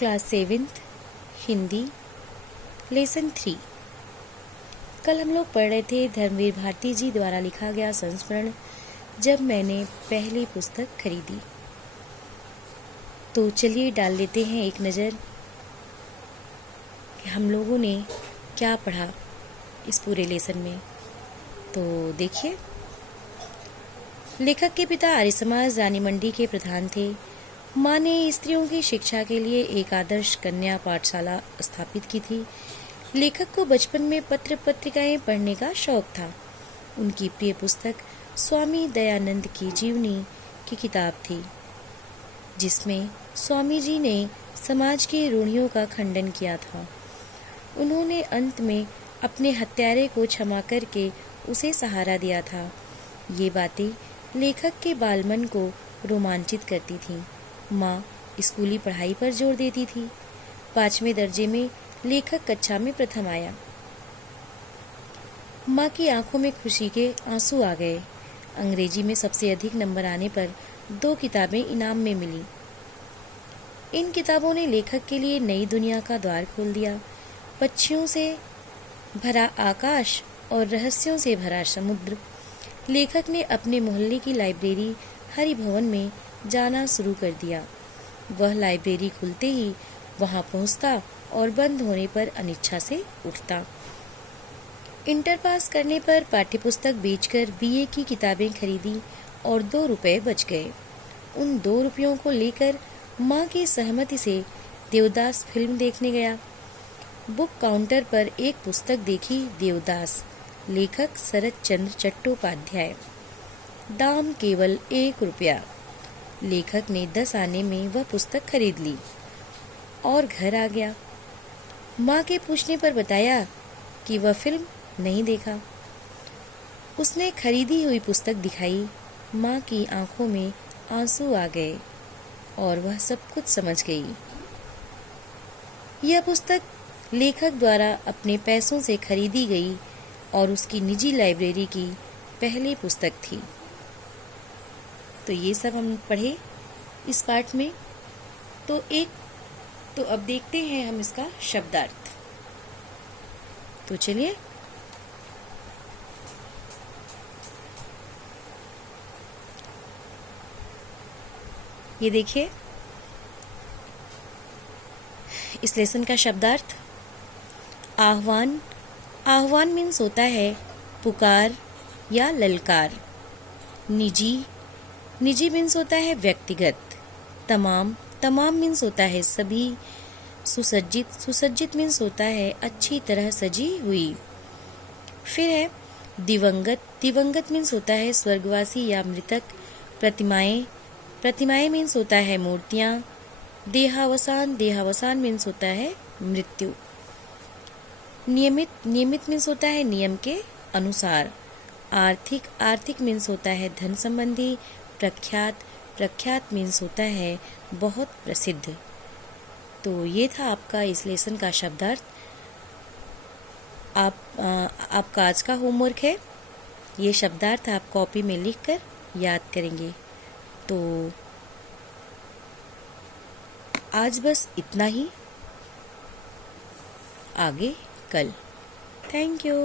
Class 7th Hindi lesson 3। कल हम लोग पढ़ रहे थे धर्मवीर भारती जी द्वारा लिखा गया संस्मरण जब मैंने पहली पुस्तक खरीदी। तो चलिए डाल लेते हैं एक नज़र कि हम लोगों ने क्या पढ़ा इस पूरे लेसन में। तो देखिए, लेखक के पिता आर्य समाज रानी मंडी के प्रधान थे। माँ ने स्त्रियों की शिक्षा के लिए एक आदर्श कन्या पाठशाला स्थापित की थी। लेखक को बचपन में पत्र पत्रिकाएं पढ़ने का शौक था। उनकी प्रिय पुस्तक स्वामी दयानंद की जीवनी की किताब थी, जिसमें स्वामी जी ने समाज की रूढ़ियों का खंडन किया था। उन्होंने अंत में अपने हत्यारे को क्षमा करके उसे सहारा दिया था। ये बातें लेखक के बालमन को रोमांचित करती थीं। माँ स्कूली पढ़ाई पर जोर देती थी। 5वें दर्जे में लेखक कक्षा में प्रथम आया। माँ की आंखों में खुशी के आंसू आ गए। अंग्रेजी में सबसे अधिक नंबर आने पर 2 किताबें इनाम में मिली। इन किताबों ने लेखक के लिए नई दुनिया का द्वार खोल दिया। पक्षियों से भरा आकाश और रहस्यों से भरा समुद्र। लेखक ने अपने मोहल्ले की लाइब्रेरी हरि भवन में जाना शुरू कर दिया। वह लाइब्रेरी खुलते ही वहां पहुंचता और बंद होने पर अनिच्छा से उठता। इंटर पास करने पर पाठ्यपुस्तक बेचकर बीए की किताबें खरीदी और 2 रुपए बच गए। उन 2 रुपयों को लेकर माँ की सहमति से देवदास फिल्म देखने गया। बुक काउंटर पर एक पुस्तक देखी, देवदास, लेखक शरत चंद्र चट्टोपाध्याय। दाम केवल 1 रुपया। लेखक ने 10 आने में वह पुस्तक खरीद ली और घर आ गया। माँ के पूछने पर बताया कि वह फिल्म नहीं देखा। उसने खरीदी हुई पुस्तक दिखाई। माँ की आंखों में आंसू आ गए और वह सब कुछ समझ गई। यह पुस्तक लेखक द्वारा अपने पैसों से खरीदी गई और उसकी निजी लाइब्रेरी की पहली पुस्तक थी। तो ये सब हम पढ़े इस पाठ में। तो अब देखते हैं हम इसका शब्दार्थ। तो चलिए, ये देखिए इस लेसन का शब्दार्थ। आह्वान। आह्वान मीन्स होता है पुकार या ललकार। निजी। निजी मीन्स होता है व्यक्तिगत। तमाम। तमाम मीन्स होता है सभी। सुसज्जित। सुसज्जित मीन्स होता है अच्छी तरह सजी हुई। फिर है दिवंगत। दिवंगत मीन्स होता है स्वर्गवासी या मृतक। प्रतिमाएं। प्रतिमाएं मीन्स होता है मूर्तियां। देहावसान। देहावसान मीन्स होता है मृत्यु। नियमित। नियमित मीन्स होता है नियम के अनुसार। आर्थिक। आर्थिक मीन्स होता है धन संबंधी। प्रख्यात। प्रख्यात मीन्स होता है बहुत प्रसिद्ध। तो ये था आपका इस लेसन का शब्दार्थ। आपका आज का होमवर्क है, ये शब्दार्थ आप कॉपी में लिखकर याद करेंगे। तो आज बस इतना ही, आगे कल। Thank you.